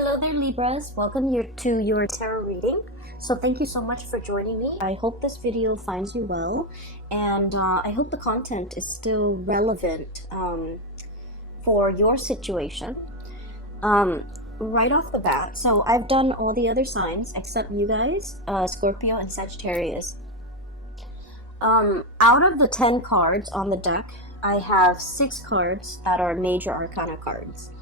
Hello there, Libras. Welcome to your tarot reading. So thank you so much for joining me. I hope this video finds you well, and I hope the content is still relevant for your situation. Right off the bat, so I've done all the other signs except you guys, Scorpio and Sagittarius. Out of the 10 cards on the deck, I have 6 cards that are major arcana cards.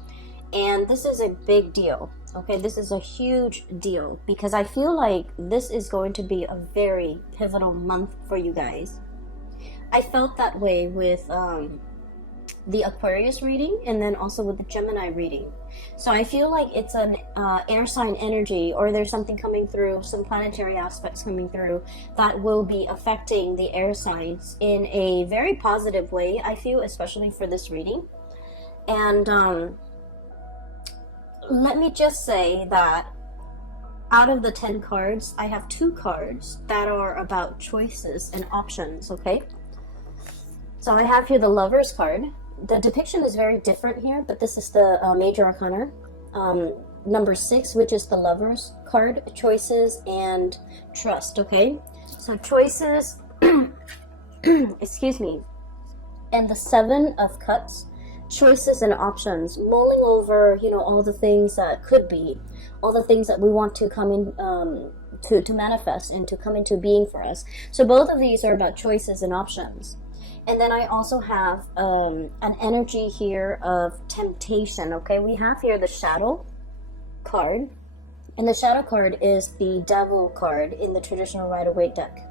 And this is a big deal, okay? This is a huge deal because I feel like this is going to be a very pivotal month for you guys. I felt that way with the Aquarius reading and then also with the Gemini reading. So I feel like it's an air sign energy, or there's something coming through, some planetary aspects coming through that will be affecting the air signs in a very positive way, I feel, especially for this reading. And let me just say that out of the 10 cards, I have 2 cards that are about choices and options, okay? So I have here the Lover's card. The depiction is very different here, but this is the major arcana. Number 6, which is the Lover's card, choices and trust, okay? So choices, excuse me, and the 7 of Cups, choices and options, mulling over, all the things that could be, all the things that we want to come in to manifest and to come into being for us. So both of these are about choices and options. And then I also have an energy here of temptation, okay? We have here the Shadow card, and the Shadow card is the Devil card in the traditional Rider-Waite deck.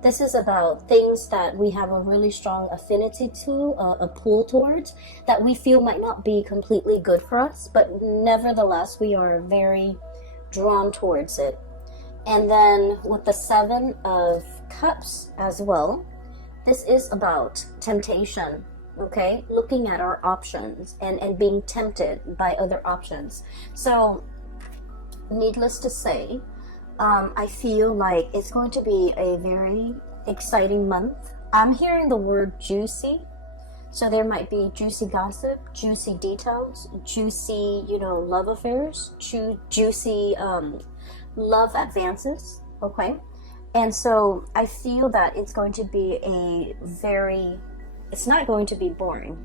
This is about things that we have a really strong affinity to, a pull towards, that we feel might not be completely good for us, but nevertheless, we are very drawn towards it. And then with the 7 of Cups as well, this is about temptation, okay? Looking at our options and being tempted by other options. So, needless to say, I feel like it's going to be a very exciting month. I'm hearing the word juicy. So there might be juicy gossip, juicy details, juicy, love affairs, juicy love advances, okay? And so I feel that it's going to be it's not going to be boring.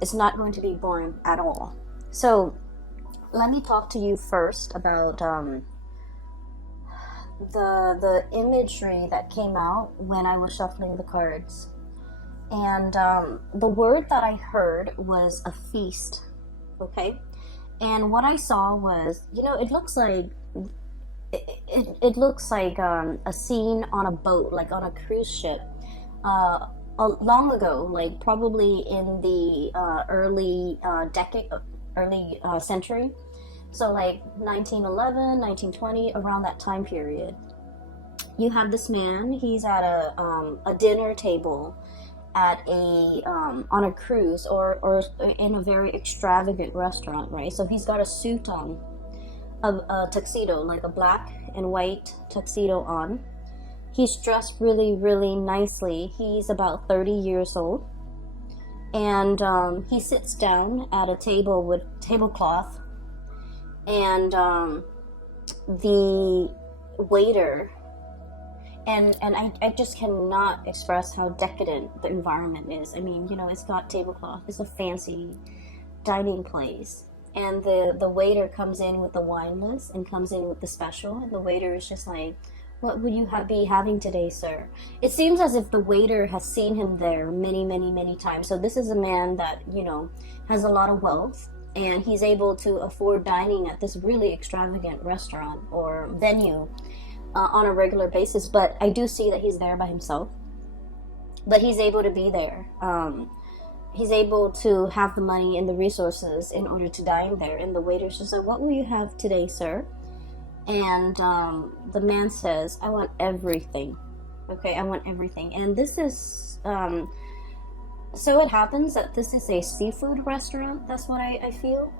It's not going to be boring at all. So let me talk to you first about the imagery that came out when I was shuffling the cards. And the word that I heard was a feast, okay? And what I saw was, it looks like it looks like a scene on a boat, like on a cruise ship, long ago, like probably in the early century. So like 1911, 1920, around that time period. You have this man, he's at a dinner table at on a cruise or in a very extravagant restaurant, right? So he's got a suit on, a tuxedo, like a black and white tuxedo on. He's dressed really, really nicely. He's about 30 years old. And he sits down at a table with tablecloth. And the waiter, and I just cannot express how decadent the environment is. I mean, it's got tablecloth. It's a fancy dining place. And the waiter comes in with the wine list and comes in with the special. And the waiter is just like, "What would you be having today, sir?" It seems as if the waiter has seen him there many, many, many times. So this is a man that, has a lot of wealth. And he's able to afford dining at this really extravagant restaurant or venue on a regular basis. But I do see that he's there by himself. But he's able to be there. He's able to have the money and the resources in order to dine there. And the waiter's just like, "What will you have today, sir?" And the man says, "I want everything." Okay, I want everything. And this is... so it happens that this is a seafood restaurant. That's what I feel.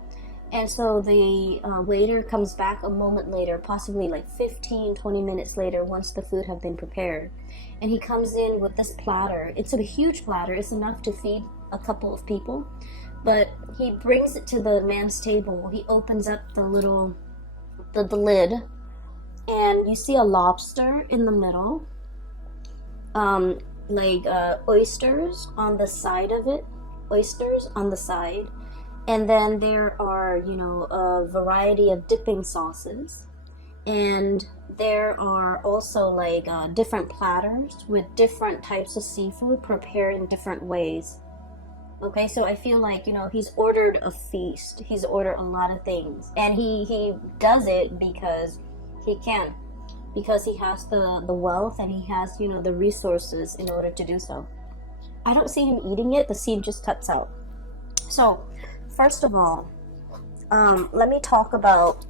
And so the waiter comes back a moment later, possibly like 15-20 minutes later, once the food have been prepared. And he comes in with this platter. It's a huge platter. It's enough to feed a couple of people. But he brings it to the man's table. He opens up the lid, and you see a lobster in the middle, oysters on the side of it, oysters on the side, and then there are, a variety of dipping sauces, and there are also different platters with different types of seafood prepared in different ways. Okay, so I feel like, he's ordered a feast. He's ordered a lot of things. And he does it because he can. Because he has the wealth, and he has, the resources in order to do so. I don't see him eating it. The scene just cuts out. So, first of all, let me talk about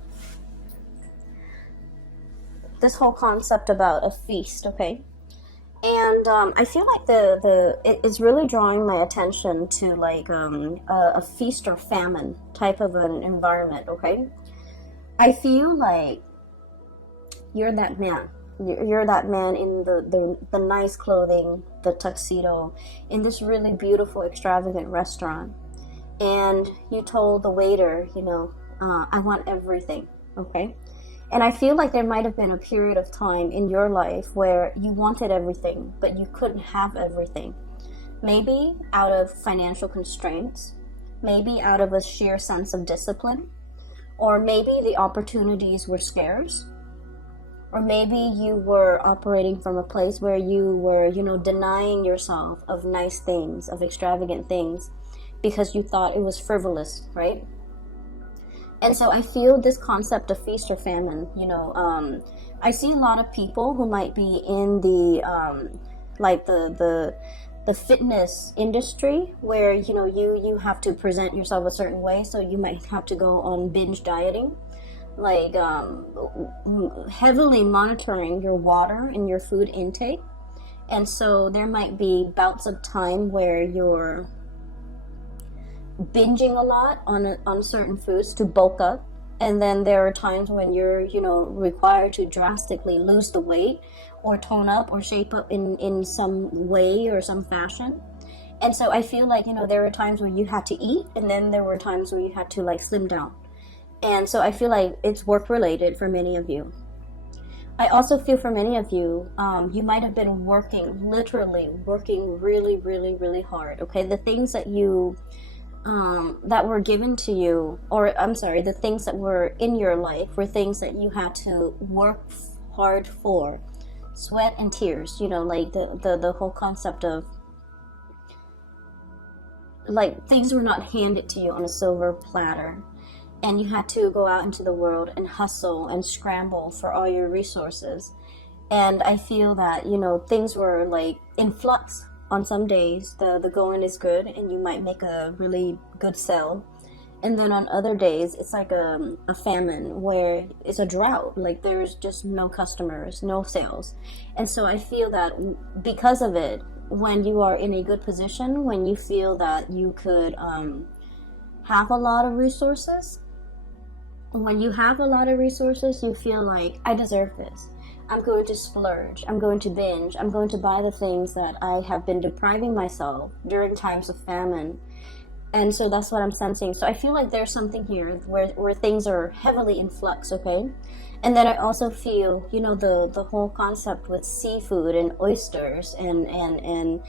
this whole concept about a feast, okay? And I feel like it's really drawing my attention to a feast or famine type of an environment, okay? I feel like you're that man. You're that man in the nice clothing, the tuxedo, in this really beautiful, extravagant restaurant. And you told the waiter, I want everything, okay? And I feel like there might have been a period of time in your life where you wanted everything, but you couldn't have everything. Maybe out of financial constraints, maybe out of a sheer sense of discipline, or maybe the opportunities were scarce, or maybe you were operating from a place where you were, denying yourself of nice things, of extravagant things, because you thought it was frivolous, right? And so I feel this concept of feast or famine, I see a lot of people who might be in the fitness industry where, you have to present yourself a certain way. So you might have to go on binge dieting, heavily monitoring your water and your food intake. And so there might be bouts of time where you're binging a lot on certain foods to bulk up, and then there are times when you're required to drastically lose the weight or tone up or shape up in some way or some fashion. And so I feel like there were times where you had to eat, and then there were times where you had to slim down. And so I feel like it's work related for many of you. I also feel for many of you, you might have been working really, really, really hard. Okay, the things that you that were given to you, or I'm sorry, the things that were in your life were things that you had to work hard for, sweat and tears, the whole concept of things were not handed to you on a silver platter, and you had to go out into the world and hustle and scramble for all your resources. And I feel that things were in flux. On some days, the going is good, and you might make a really good sell. And then on other days, it's like a famine where it's a drought. There's just no customers, no sales. And so I feel that because of it, when you are in a good position, when you feel that you could have a lot of resources, when you have a lot of resources, you feel like, I deserve this. I'm going to splurge, I'm going to binge, I'm going to buy the things that I have been depriving myself during times of famine. And so that's what I'm sensing. So I feel like there's something here where things are heavily in flux, okay? And then I also feel, the whole concept with seafood and oysters and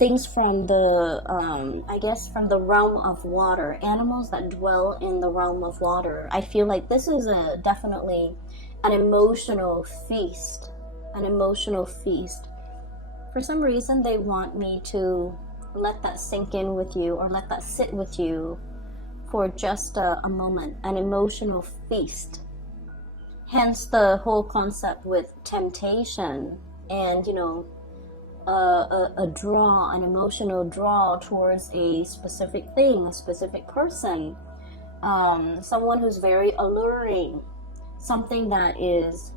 things from from the realm of water, animals that dwell in the realm of water. I feel like this is definitely an emotional feast. For some reason, they want me to let that sink in with you, or let that sit with you for just a moment, an emotional feast. Hence the whole concept with temptation and, an emotional draw towards a specific thing, a specific person, someone who's very alluring. Something that is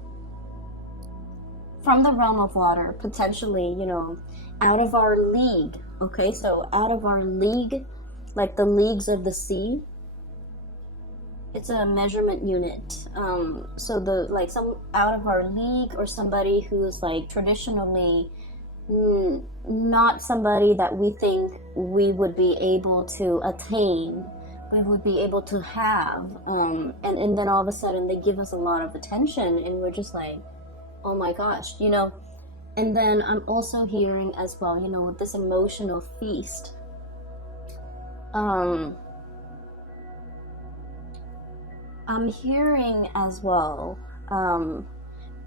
from the realm of water, potentially, out of our league. Okay, so out of our league, like the leagues of the sea. It's a measurement unit. So some out of our league, or somebody who's traditionally not somebody that we think we would be able to attain, we would be able to have, and then all of a sudden they give us a lot of attention and we're just like, oh my gosh, you know. And then I'm also hearing as well, you know, with this emotional feast, I'm hearing as well,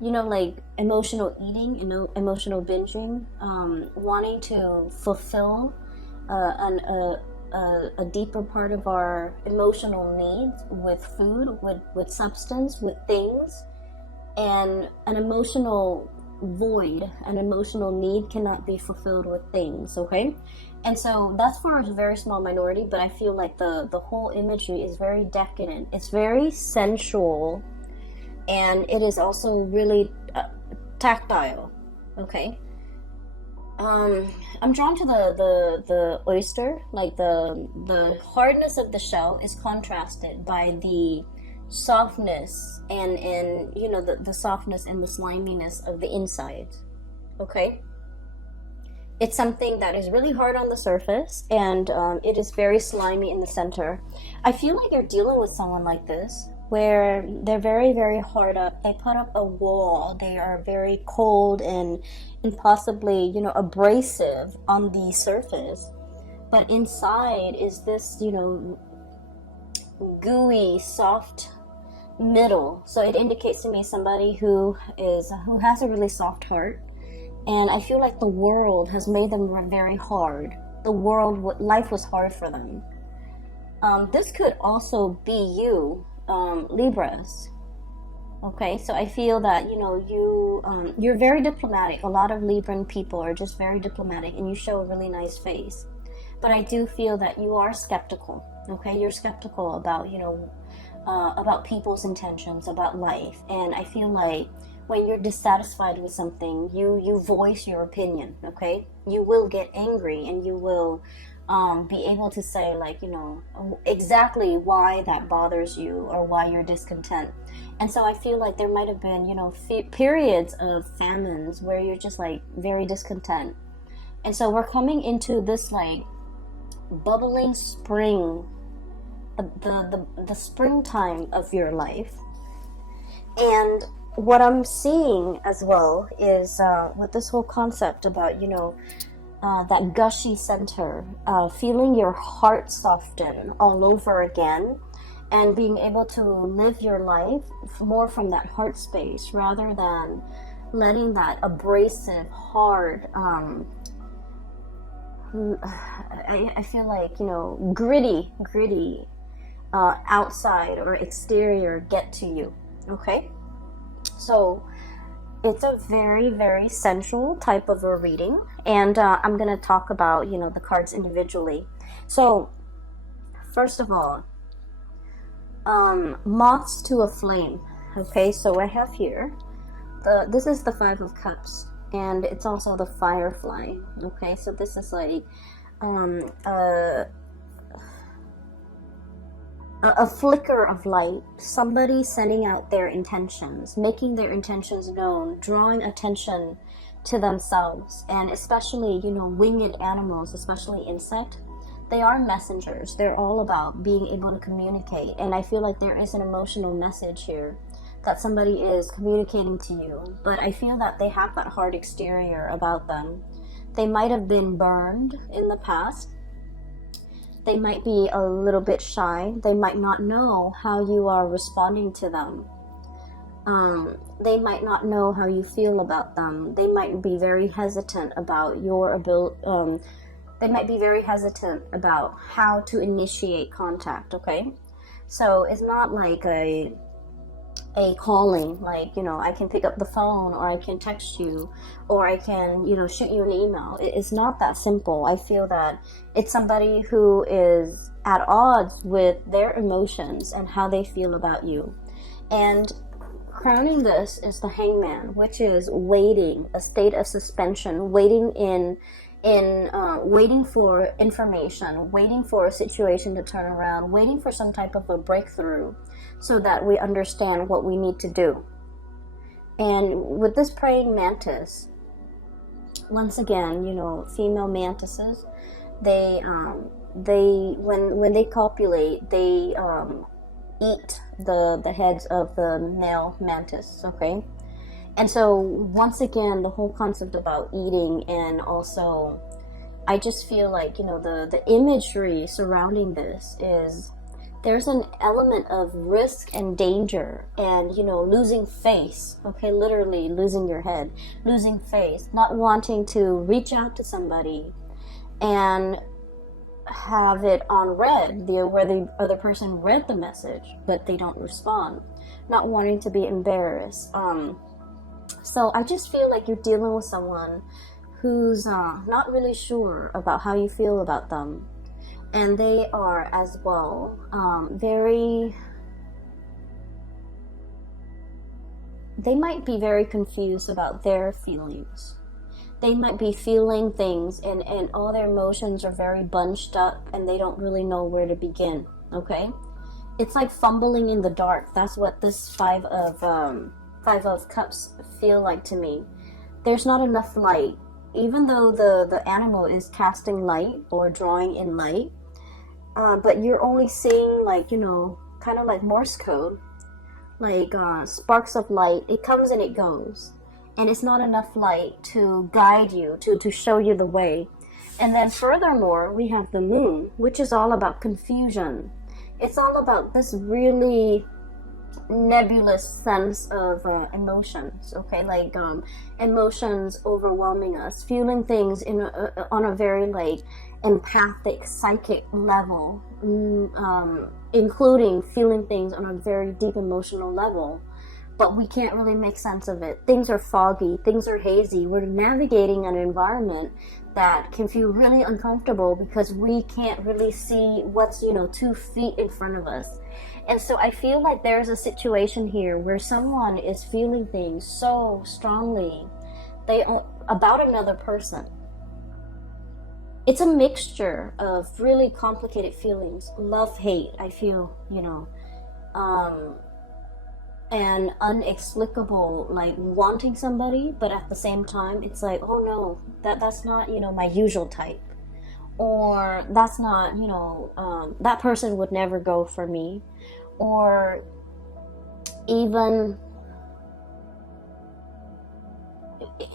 you know, like emotional eating, you know, emotional binging, wanting to fulfill a deeper part of our emotional needs with food, with substance, with things, and an emotional void, an emotional need cannot be fulfilled with things, okay? And so that's for a very small minority, but I feel like the whole imagery is very decadent. It's very sensual, and it is also really tactile, okay? I'm drawn to the oyster, like the hardness of the shell is contrasted by the softness and you know, the softness and the sliminess of the inside, okay? It's something that is really hard on the surface, and it is very slimy in the center. I feel like you're dealing with someone like this, where they're very, very hard up. They put up a wall. They are very cold and possibly, you know, abrasive on the surface. But inside is this, you know, gooey, soft middle. So it indicates to me somebody who has a really soft heart. And I feel like the world has made them very hard. Life was hard for them. This could also be you, Libras. Okay, so I feel that, you know, you're very diplomatic. A lot of Libran people are just very diplomatic, and you show a really nice face. But I do feel that you are skeptical. Okay, you're skeptical about, you know, about people's intentions, about life. And I feel like when you're dissatisfied with something, you voice your opinion, okay? You will get angry, and you will be able to say, like, you know, exactly why that bothers you or why you're discontent. And so I feel like there might have been, you know, periods of famines where you're just like very discontent. And so we're coming into this like bubbling spring, the springtime of your life. And what I'm seeing as well is with this whole concept about, you know, that gushy center, feeling your heart soften all over again, and being able to live your life more from that heart space rather than letting that abrasive, hard, I feel like, you know, gritty outside or exterior get to you, okay? So it's a very, very sensual type of a reading, and I'm going to talk about, you know, the cards individually. So first of all, moths to a flame. Okay, so I have here, this is the Five of Cups, and it's also the firefly. Okay, so this is like a flicker of light, somebody sending out their intentions, making their intentions known, drawing attention to themselves. And especially, you know, winged animals, especially insect, they are messengers. They're all about being able to communicate. And I feel like there is an emotional message here that somebody is communicating to you. But I feel that they have that hard exterior about them. They might have been burned in the past. They might be a little bit shy. They might not know how you are responding to them. They might not know how you feel about them. They might be very hesitant about your ability. They might be very hesitant about how to initiate contact, okay? So it's not like a calling, like, you know, I can pick up the phone, or I can text you, or I can, you know, shoot you an email. It's not that simple. I feel that it's somebody who is at odds with their emotions and how they feel about you. And crowning this is the Hangman, which is waiting, a state of suspension, waiting waiting for information, waiting for a situation to turn around, waiting for some type of a breakthrough so that we understand what we need to do. And with this praying mantis, once again, you know, female mantises, they when they copulate, they eat the heads of the male mantis. Okay, and so once again, the whole concept about eating, and also I just feel like, you know, the imagery surrounding this is there's an element of risk and danger, and, you know, losing face. Okay, literally losing your head, losing face, not wanting to reach out to somebody and have it on read, where the other person read the message but they don't respond, not wanting to be embarrassed. So I just feel like you're dealing with someone who's not really sure about how you feel about them, and they are as well they might be very confused about their feelings. They might be feeling things, and all their emotions are very bunched up, and they don't really know where to begin. Okay, it's like fumbling in the dark. That's what this five of cups feel like to me. There's not enough light, even though the animal is casting light or drawing in light, but you're only seeing, like, you know, kind of like Morse code, like sparks of light. It comes and it goes, and it's not enough light to guide you, to show you the way. And then furthermore, we have the moon, which is all about confusion. It's all about this really nebulous sense of emotions. Okay, like emotions overwhelming us, feeling things on a very like empathic, psychic level, including feeling things on a very deep emotional level, but we can't really make sense of it. Things are foggy, things are hazy. We're navigating an environment that can feel really uncomfortable because we can't really see what's, you know, 2 feet in front of us. And so I feel like there's a situation here where someone is feeling things so strongly about another person. It's a mixture of really complicated feelings, love, hate, I feel, you know, and unexplicable, like wanting somebody, but at the same time it's like, oh no, that's not, you know, my usual type, or that's not, you know, that person would never go for me, or even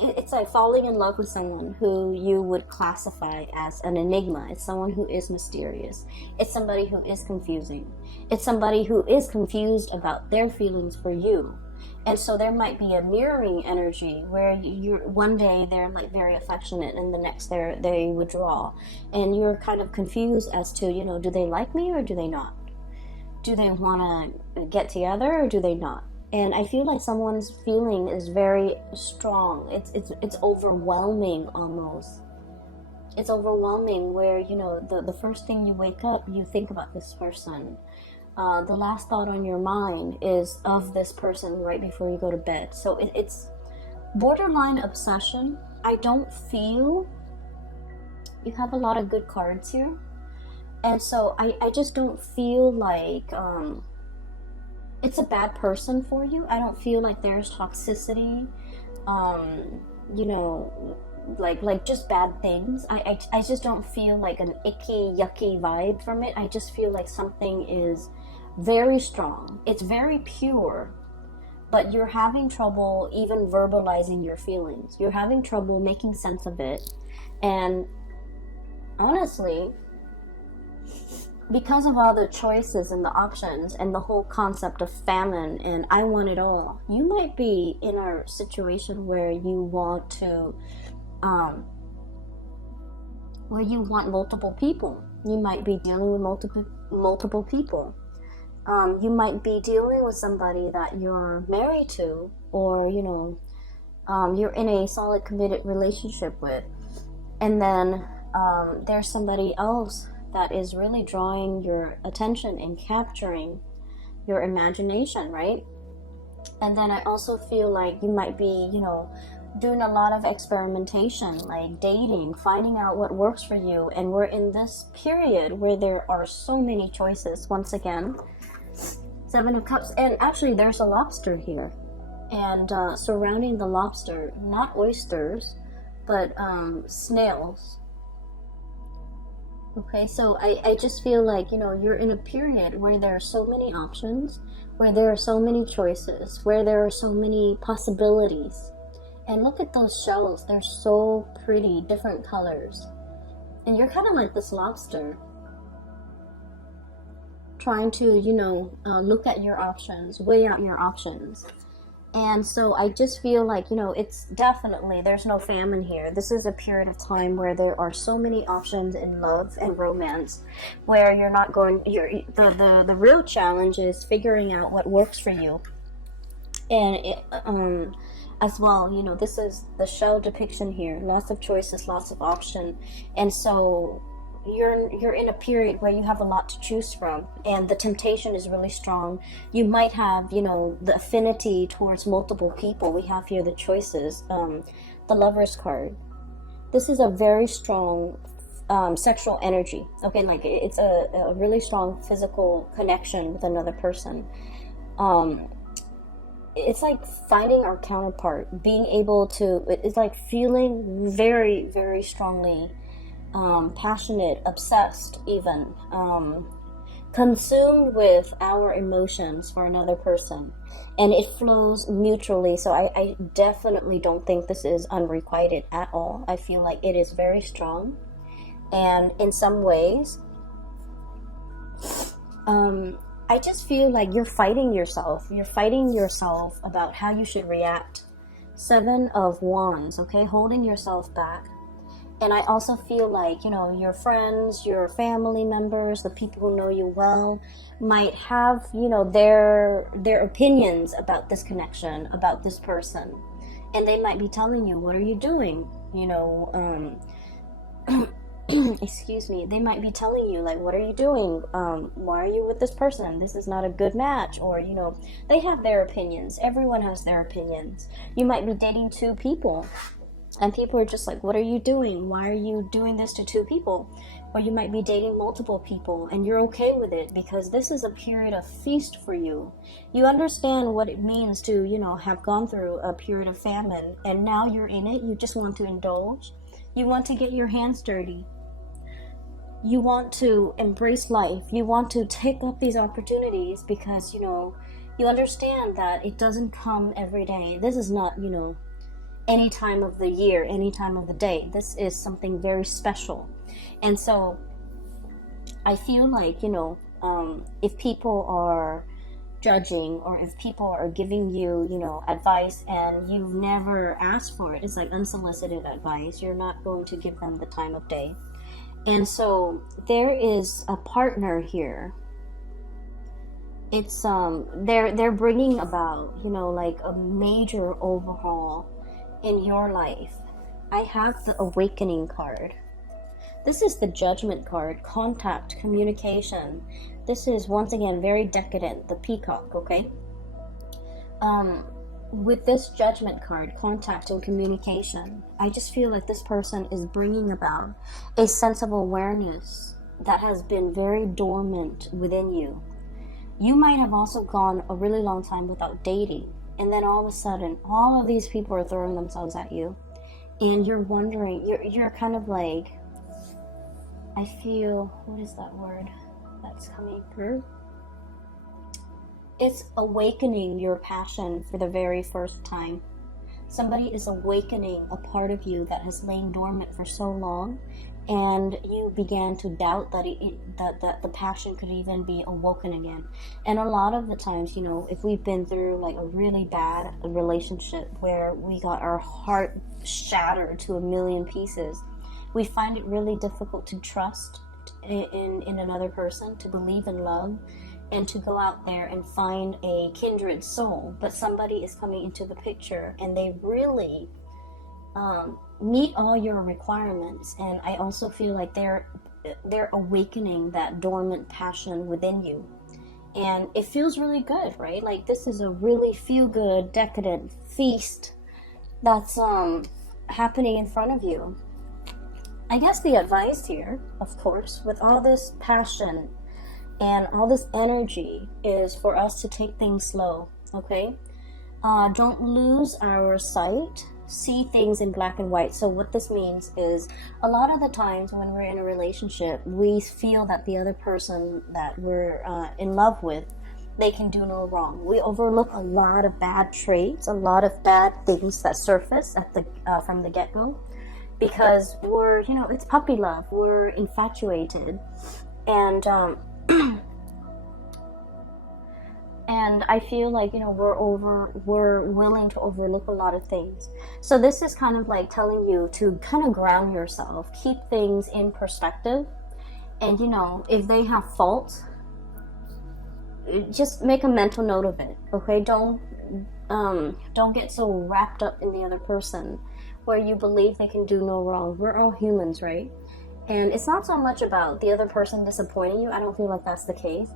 it's like falling in love with someone who you would classify as an enigma. It's someone who is mysterious. It's somebody who is confusing. It's somebody who is confused about their feelings for you. And so there might be a mirroring energy where one day they're like very affectionate, and the next they withdraw, and you're kind of confused as to, you know, do they like me or do they not? Do they want to get together or do they not? And I feel like someone's feeling is very strong. It's overwhelming almost. It's overwhelming where, you know, the first thing you wake up, you think about this person. The last thought on your mind is of this person right before you go to bed. So it's borderline obsession. I don't feel you have a lot of good cards here. And so I just don't feel like it's a bad person for you. I don't feel like there's toxicity, you know, like just bad things. I just don't feel like an icky, yucky vibe from it. I just feel like something is very strong. It's very pure, but you're having trouble even verbalizing your feelings. You're having trouble making sense of it. And honestly, because of all the choices and the options and the whole concept of famine and I want it all, you might be in a situation where you want to, where you want multiple people. You might be dealing with multiple people. You might be dealing with somebody that you're married to, or, you know, you're in a solid committed relationship with, and then there's somebody else that is really drawing your attention and capturing your imagination, right? And then I also feel like you might be, you know, doing a lot of experimentation, like dating, finding out what works for you. And we're in this period where there are so many choices. Once again, 7 of Cups, and actually there's a lobster here, and surrounding the lobster, not oysters, but snails. Okay, so I just feel like, you know, you're in a period where there are so many options, where there are so many choices, where there are so many possibilities. And look at those shells, they're so pretty, different colors. And you're kind of like this lobster, trying to, you know, look at your options, weigh out your options. And so I just feel like, you know, it's definitely, there's no famine here. This is a period of time where there are so many options in love and romance, where you're not going, the real challenge is figuring out what works for you. And as well, you know, this is the shell depiction here, lots of choices, lots of option. And so you're in a period where you have a lot to choose from, and the temptation is really strong. You might have, you know, the affinity towards multiple people. We have here the choices, the Lovers card. This is a very strong sexual energy. Okay, like it's a really strong physical connection with another person. It's like finding our counterpart, being able to, it's like feeling very, very strongly passionate, obsessed even, consumed with our emotions for another person, and it flows mutually. So I definitely don't think this is unrequited at all. I feel like it is very strong, and in some ways I just feel like you're fighting yourself about how you should react. 7 of Wands, okay, holding yourself back. And I also feel like, you know, your friends, your family members, the people who know you well might have, you know, their opinions about this connection, about this person. And they might be telling you, what are you doing? You know, excuse me, they might be telling you, like, what are you doing? Why are you with this person? This is not a good match. Or, you know, they have their opinions. Everyone has their opinions. You might be dating 2 people. And people are just like, what are you doing? Why are you doing this to 2 people? Or you might be dating multiple people, and you're okay with it because this is a period of feast for you. You understand what it means to, you know, have gone through a period of famine, and now you're in it. You just want to indulge. You want to get your hands dirty. You want to embrace life. You want to take up these opportunities because, you know, you understand that it doesn't come every day. This is not, you know, any time of the year, any time of the day. This is something very special. And so I feel like, you know, if people are judging, or if people are giving you, you know, advice and you've never asked for it, it's like unsolicited advice, you're not going to give them the time of day. And so there is a partner here. It's they're bringing about, you know, like a major overhaul in your life. I have the Awakening card. This is the Judgment card, contact, communication. This is once again very decadent, the Peacock, okay? With this Judgment card, contact and communication, I just feel like this person is bringing about a sense of awareness that has been very dormant within you. You might have also gone a really long time without dating, and then all of a sudden, all of these people are throwing themselves at you, and you're wondering, you're kind of like, I feel, what is that word that's coming through? It's awakening your passion for the very first time. Somebody is awakening a part of you that has lain dormant for so long, and you began to doubt that that the passion could even be awoken again. And a lot of the times, you know, if we've been through like a really bad relationship where we got our heart shattered to a million pieces, we find it really difficult to trust in another person, to believe in love, and to go out there and find a kindred soul. But somebody is coming into the picture and they really meet all your requirements. And I also feel like they're awakening that dormant passion within you, and it feels really good, right? Like this is a really feel-good, decadent feast that's happening in front of you. I guess the advice here, of course, with all this passion and all this energy, is for us to take things slow, okay? Don't lose our sight see things in black and white. So what this means is, a lot of the times when we're in a relationship, we feel that the other person that we're in love with, they can do no wrong. We overlook a lot of bad traits, a lot of bad things that surface at the from the get-go, because we're, it's puppy love. We're infatuated, and and I feel like, we're willing to overlook a lot of things. So this is kind of like telling you to kind of ground yourself, keep things in perspective, and if they have faults, just make a mental note of it. Okay, don't get so wrapped up in the other person where you believe they can do no wrong. We're all humans, right? And it's not so much about the other person disappointing you. I don't feel like that's the case.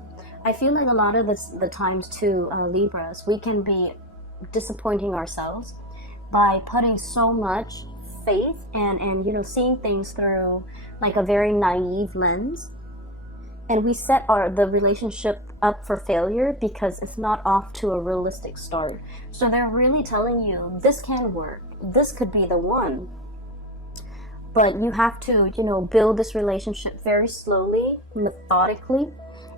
I feel like a lot of the times too, Libras, we can be disappointing ourselves by putting so much faith and seeing things through like a very naive lens, and we set the relationship up for failure because it's not off to a realistic start. So they're really telling you, this can work, this could be the one, but you have to build this relationship very slowly, methodically,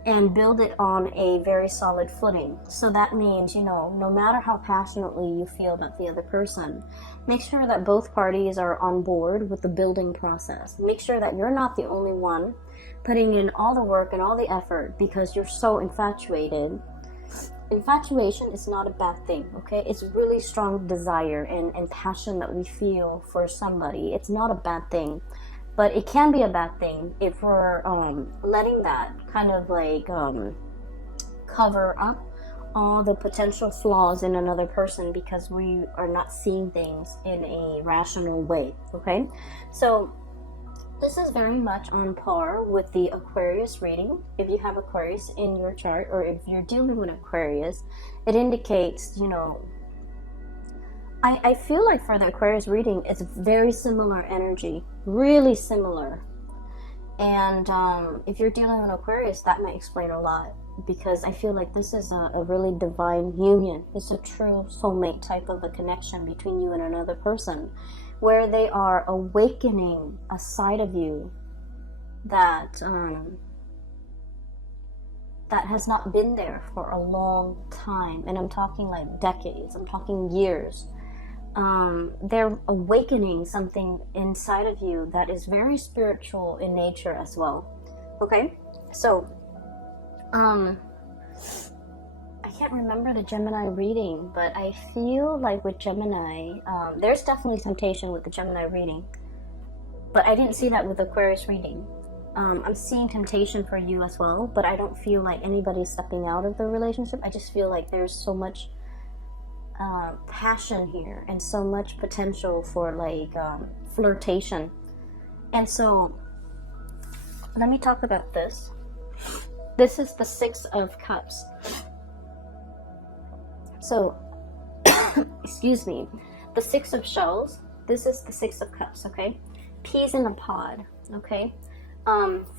and build it on a very solid footing. So that means, no matter how passionately you feel about the other person, make sure that both parties are on board with the building process. Make sure that you're not the only one putting in all the work and all the effort because you're so infatuated. Infatuation is not a bad thing, okay? It's really strong desire and passion that we feel for somebody. It's not a bad thing. But it can be a bad thing if we're letting that kind of like cover up all the potential flaws in another person because we are not seeing things in a rational way, okay? So this is very much on par with the Aquarius reading. If you have Aquarius in your chart, or if you're dealing with Aquarius, it indicates, I feel like for the Aquarius reading, it's very similar energy, really similar. And if you're dealing with Aquarius, that might explain a lot, because I feel like this is a really divine union. It's a true soulmate type of a connection between you and another person, where they are awakening a side of you that that has not been there for a long time. And I'm talking like decades, I'm talking years. They're awakening something inside of you that is very spiritual in nature as well. Okay, so I can't remember the Gemini reading, but I feel like with Gemini, there's definitely temptation with the Gemini reading, but I didn't see that with Aquarius reading. I'm seeing temptation for you as well, but I don't feel like anybody's stepping out of the relationship. I just feel like there's so much passion here and so much potential for like flirtation. And so let me talk about this. This is the Six of Cups. So excuse me, the Six of Shells, this is the Six of Cups, okay? Peas in a pod, okay?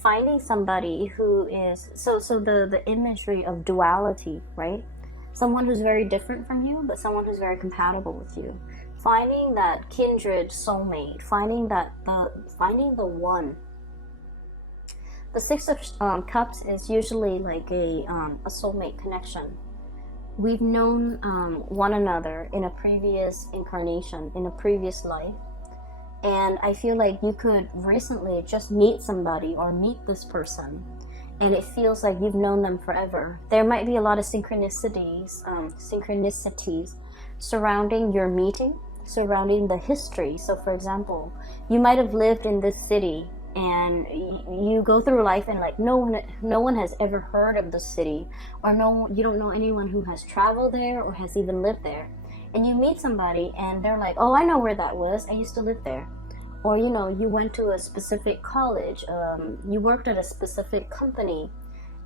Finding somebody who is so the imagery of duality, right? Someone who's very different from you, but someone who's very compatible with you. Finding that kindred soulmate, finding the one. The Six of Cups is usually like a soulmate connection. We've known one another in a previous incarnation, in a previous life. And I feel like you could recently just meet somebody or meet this person, and it feels like you've known them forever. There might be a lot of synchronicities surrounding your meeting, surrounding the history. So for example, you might have lived in this city and you go through life and like no one has ever heard of the city, or you don't know anyone who has traveled there or has even lived there. And you meet somebody and they're like, oh, I know where that was, I used to live there. Or you went to a specific college, you worked at a specific company,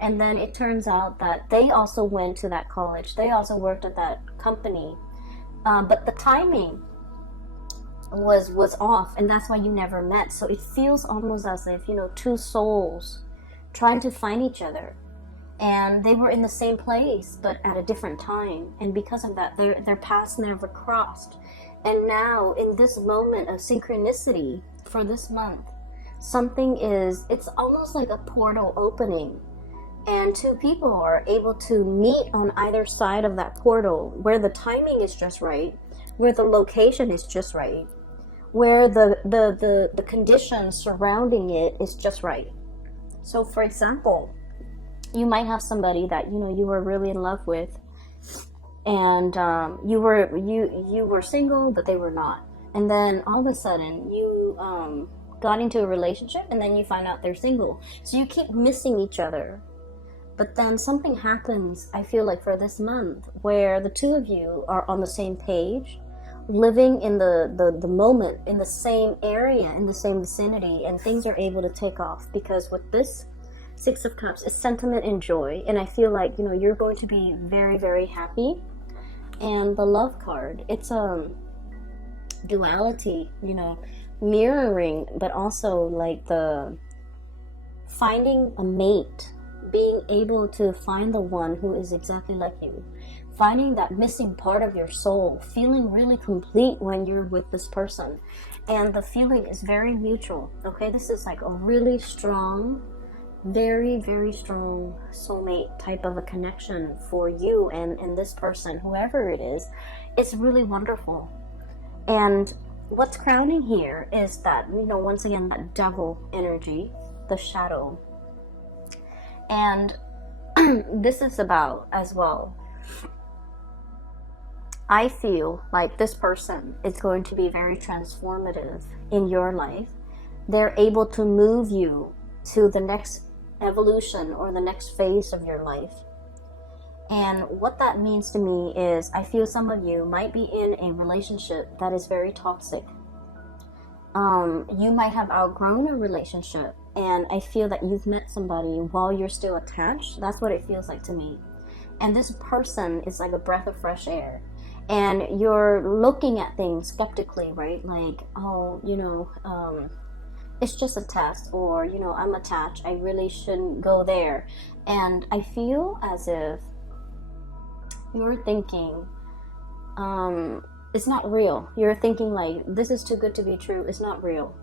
and then it turns out that they also went to that college, they also worked at that company, but the timing was off, and that's why you never met. So it feels almost as if two souls trying to find each other, and they were in the same place but at a different time, and because of that their paths never crossed. And now in this moment of synchronicity for this month, something is, it's almost like a portal opening, and two people are able to meet on either side of that portal, where the timing is just right, where the location is just right, where the conditions surrounding it is just right. So for example, you might have somebody that you were really in love with, and you were single, but they were not, and then all of a sudden you got into a relationship, and then you find out they're single, so you keep missing each other. But then something happens, I feel like, for this month, where the two of you are on the same page, living in the moment, in the same area, in the same vicinity, and things are able to take off. Because with this Six of Cups, it's sentiment and joy, and I feel like you're going to be very, very happy. And the Love card, it's duality, mirroring, but also like the finding a mate, being able to find the one who is exactly like you, finding that missing part of your soul, feeling really complete when you're with this person. And the feeling is very mutual. Okay, this is like a really strong, very, very strong soulmate type of a connection for you and this person, whoever it is. It's really wonderful. And what's crowning here is that, once again, that devil energy, the shadow. And this is about, as well, I feel like this person is going to be very transformative in your life. They're able to move you to the next evolution or the next phase of your life. And what that means to me is, I feel some of you might be in a relationship that is very toxic. You might have outgrown a relationship, and I feel that you've met somebody while you're still attached. That's what it feels like to me. And this person is like a breath of fresh air, and you're looking at things skeptically, right? Like, oh, it's just a test, or I'm attached, I really shouldn't go there. And I feel as if you're thinking it's not real. You're thinking like, this is too good to be true, it's not real.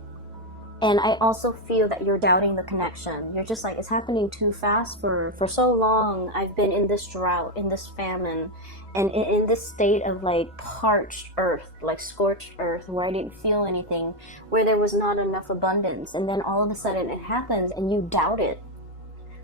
And I also feel that you're doubting the connection. You're just like, it's happening too fast. For so long I've been in this drought, in this famine, and in this state of like parched earth, like scorched earth, where I didn't feel anything, where there was not enough abundance. And then all of a sudden it happens, and you doubt it.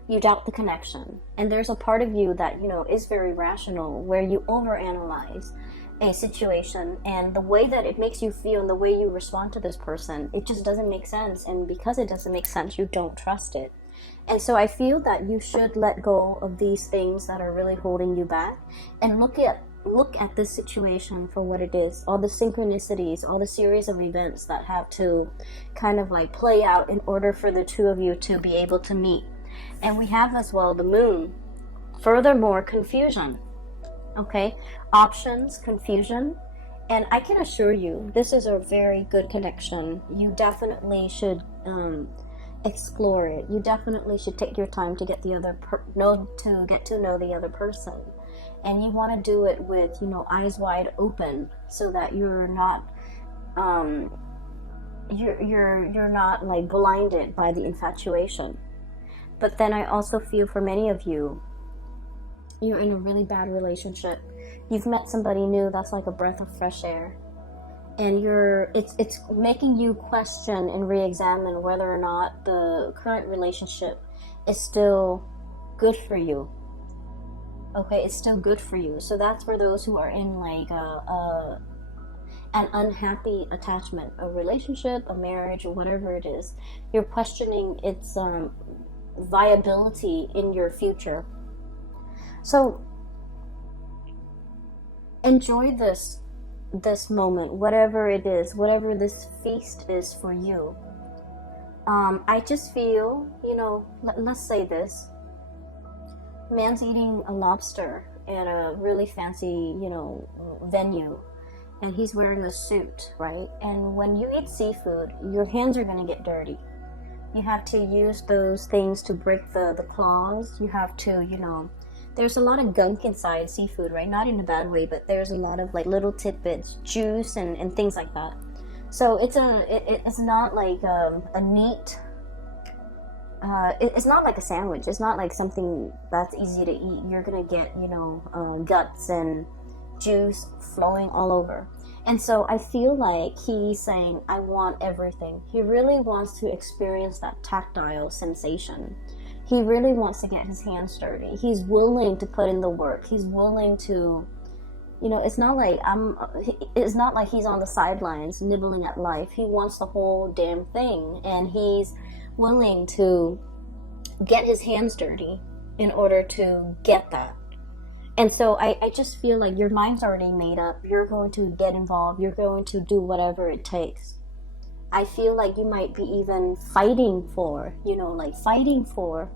You doubt the connection. And there's a part of you that is very rational, where you overanalyze a situation, and the way that it makes you feel and the way you respond to this person, it just doesn't make sense. And because it doesn't make sense, you don't trust it. And so I feel that you should let go of these things that are really holding you back, and look at this situation for what it is. All the synchronicities, all the series of events that have to kind of like play out in order for the two of you to be able to meet. And we have as well the moon. Furthermore, confusion. Okay, options, confusion. And I can assure you, this is a very good connection. You definitely should explore it. You definitely should take your time to get the other get to know the other person. And you want to do it with eyes wide open, so that you're not you're not like blinded by the infatuation. But then I also feel for many of you, you're in a really bad relationship. You've met somebody new that's like a breath of fresh air, and it's making you question and re-examine whether or not the current relationship is still good for you. Okay, it's still good for you. So that's for those who are in like an unhappy attachment, a relationship, a marriage, or whatever it is. You're questioning its viability in your future. So enjoy this moment, whatever it is, whatever this feast is for you. I just feel, let's say this. Man's eating a lobster at a really fancy, venue, and he's wearing a suit, right? And when you eat seafood, your hands are going to get dirty. You have to use those things to break the claws. You have to, there's a lot of gunk inside seafood, right? Not in a bad way, but there's a lot of like little tidbits, juice and things like that. So it's not like a neat, it's not like a sandwich. It's not like something that's easy to eat. You're gonna get, you know, guts and juice flowing all over. And so I feel like he's saying, I want everything. He really wants to experience that tactile sensation. He really wants to get his hands dirty. He's willing to put in the work. He's willing to, you know, it's not like he's on the sidelines nibbling at life. He wants the whole damn thing, and he's willing to get his hands dirty in order to get that. And so I just feel like your mind's already made up. You're going to get involved. You're going to do whatever it takes. I feel like you might be even fighting for, you know, like fighting for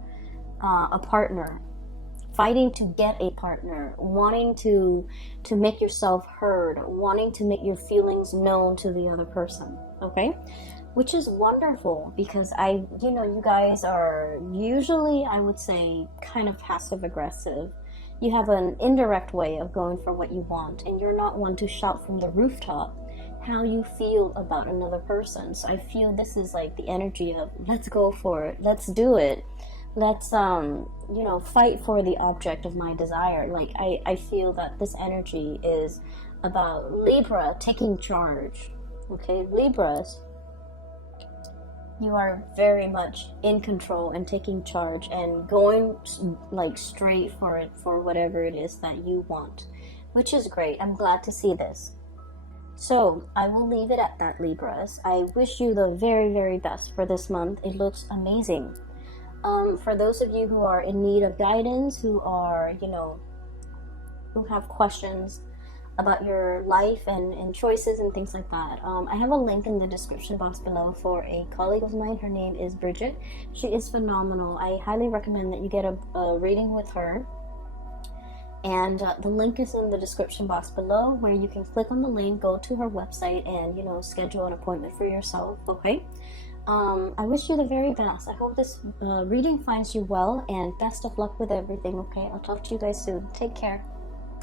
a partner, fighting to get a partner, wanting to make yourself heard, wanting to make your feelings known to the other person, okay? Which is wonderful, because you know, you guys are usually, I would say, kind of passive aggressive. You have an indirect way of going for what you want, and you're not one to shout from the rooftop how you feel about another person. So I feel this is like the energy of, let's go for it, let's do it, let's you know, fight for the object of my desire. Like I feel that this energy is about Libra taking charge. Okay, Libras, you are very much in control and taking charge and going like straight for it, for whatever it is that you want, which is great. I'm glad to see this. So I will leave it at that, Libras. I wish you the very, very best for this month. It looks amazing. For those of you who are in need of guidance, who are, you know, who have questions about your life and choices and things like that, I have a link in the description box below for a colleague of mine. Her name is Bridget. She is phenomenal. I highly recommend that you get a reading with her. And the link is in the description box below, where you can click on the link, go to her website, and, you know, schedule an appointment for yourself, okay? I wish you the very best. I hope this reading finds you well, and best of luck with everything, okay? I'll talk to you guys soon. Take care.